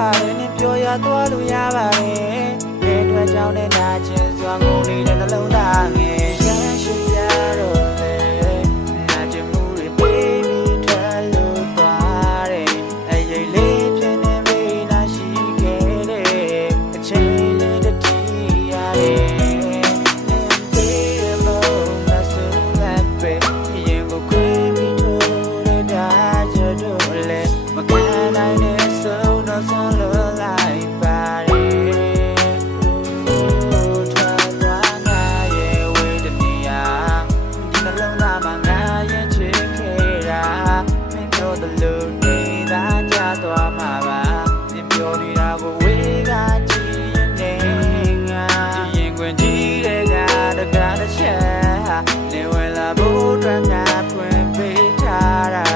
ပါတယ်နင်ပြောရသွားလို့ရပါတယ်ဒီအတွက်ကြောင့်နဲ့နာကျင်စွာငုံနေတဲ့နှလုံးသားငယ်ရမ်းရှိရတော့လေနာကျင်မှုတွေပေးပြီးထွက်လို့သွားတယ်အရေးလေးဖြစ်နေပြီနာရှိခဲ့တဲ့အချိန်လေးတတိရတယ်သွားမှာပါသင်ပြောနေတာကိုဝေးကကြည့်နေငါကြည့်ရင်ခွင်ကြည့်တဲ့ကတကားတစ်ချက်နေဝင်လာဖို့အတွက်ငါဖွင့်ပေးထားတာ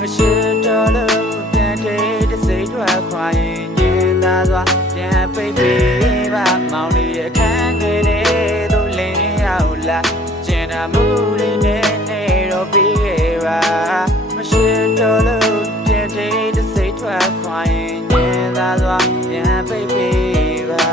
မရှိတော့လို့ပြန်တဲ့စိတ်ထွက်ခွာရင်ညင်သာစွာပြန်ပိတ်ပေးပါမောင်လေးရဲ့ခန်းကလေးတို့လင်းရောက်လာကျင်နာမှုလေးနဲ့နေတော့ပြီးခဲ့ပါမရှိတော့လို့ပြန်တဲ့ထွက်ခွာရင်ညင်သာစွာပြန်ပိတ်ပေးပါ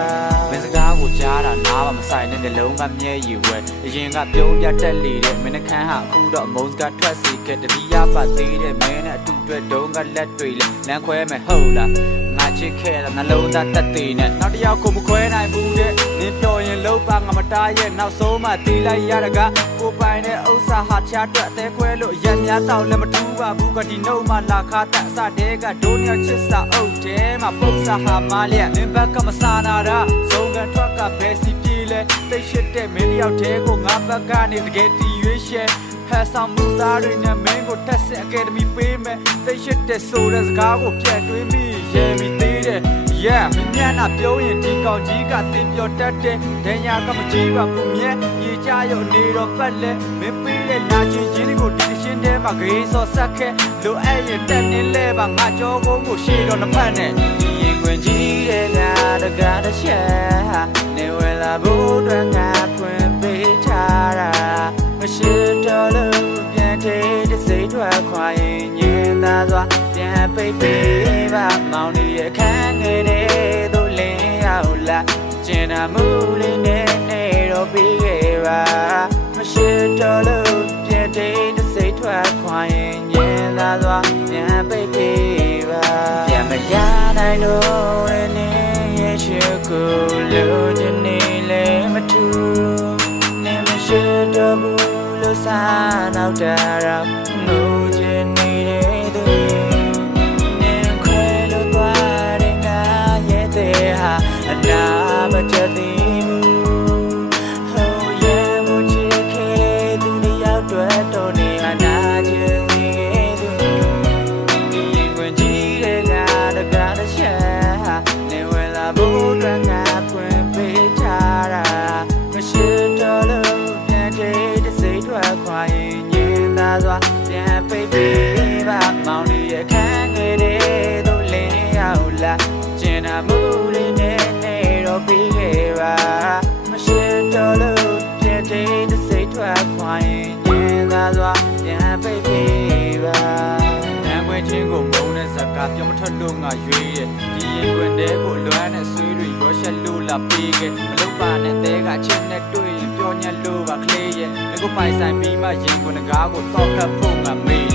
မင်းစကားကိုကြားတာနားပါမဆိုင်နဲ့နှလုံးကမြဲရည်ဝဲအရင်ကပြုံးပြတ်တက်လေတဲ့မင်းနှခမ်းဟာအခုတော့မုံစကားထွက်စီခဲ့တတိယပတ်သေးတဲ့မင်းနဲ့အတူတွဲတုံးကလက်တွေလဲလမ်းခွဲမယ်ဟုတ်လားငါချစ်ခဲ့တာနှလုံးသားတက်သေးနဲ့နောက်တစ်ယောက်ကိုမခွဲနိုင်ဘူးတဲ့နင်ပြောရင်လုံးပါငါမတားရဲ့နောက်ဆုံးမှတီးလိုက်ရတာကကိုပိုင်တဲ့ဥစ္စာဟာချားတွက်အသေးခွဲလို့ရက်များတော့လည်းမတူပါဘူးကဒီနှုတ်မှလာခါတက်အစတဲကဒိုးမြောက်ချစ်စာအုပ်တဲမှာပုတ်စာဟာမလျက်နင်ဘက်ကမစာနာတာဇုံကန်ထွက်ကဘယ်စီပြေးလဲတိတ်ရှိတဲ့မင်းတယောက်တည်းကိုငါဘက်ကနေတကယ်တီရွေးရှဲဟဲဆောင်မှုသားတွေနဲ့မင်းကိုတက်စစ်အကယ်ဒမီပေးမယ်တိတ်ရှိတဲ့ဆိုတဲ့စကားကိုပြန်တွေးမိရဲမိသေးတယ်Yeah မင်းများနာပြောရင်ဒီကောင်ကြီးကတင်ပြောတတ်တဲ့ဒဏ်ရာကမကြီးပါဘူးမြဲရေချရုံနေတော့ပတ်လဲမင်းပေးတဲ့နာကျင်ရင်းတွေကိုဒီရှင်းထဲမှာဂေးစောဆက်ခဲလိုအပ်ရင်တက်နေလဲပါငါကြောကုန်းကိုရှေ့တော့နှစ်ဖက်နဲ့ဒီရင်ခွင်ကြီးတဲ့ကတကားတစ်ချက်နေဝဲလာဖို့အတွက်ငါဖွင့်ပေးထားတာမရှိတော့လို့ပြန်တဲ့စိတ်ထွက်ခွာရင်ညင်သာစွာပြန်ပိတ်ပေးပါမောင်လေးရဲ့ခန်းငယ်တဲ့တို့လင်းရောက်လာကျင်နာမှုလေးနဲ့နေတော့ပြီးခဲ့ပါမရှိတော့လို့ပြန်တဲ့စိတ်ထွက်ခွာရင်ညင်သာစွာပြန်ပိတ်ပေးပါပြန်မရနိုင်လို့နဲ့ရဲ့ချစ်ကိုလိုချင်နေလေမထူနေမရှိတော့ဘူးလို့စားနောက်တာတော့ငိုချင်နေတဲ့သူနေခွဲလို့သွားတဲ့ငါရဲ့တဲ့ဟာအနာမကျသေးဘူးဟိုရဲ့မချစ်ခဲ့သူတယောက်တွေ့တော့နေအနာချင်ခဲ့သူဒီရင်ခွင်ကြီးတဲ့ငါတကားတစ်ချက်ဟာနေဝင်လာဖို့အတွက်ငါဖွင့်ပေးထားတာမရှိတော့လို့ပြန်တဲ့စိတ်ထွက်ခွာရင်ညင်သာစွာပြန်ပိတ်ပေးပါမောင်လေးရဲ့ခန်းငယ်တဲ့တို့လင်းရောက်လာကျင်နာမှုလေးနဲ့နေတော့ပြီးခဲ့ပါမရှိတော့လို့ပြန်တဲ့စိတ်ထွက်ခွာရင်ညင်သာစွာပြန်ပိတ်ပေးပါလမ်းခွဲချင်းကိုမုန်းတဲ့စကားပြောမထွက်လို့ငါရွေးရဲ့ဒီရင်ခွင်တဲ့ကိုလွမ်းတဲ့ဆွေးတွေရောရှက်လို့လာပြီးခဲ့မလုပ်ပါနဲ့တဲကချင်းနဲ့တွေ့ရင်ပြောညက်လို့ပါကလေးရဲ့ငါကိုပိုင်ဆိုင်ပြီးမှရင်ခွင်ကားကိုတော့ခတ်ဖို့ငါမေး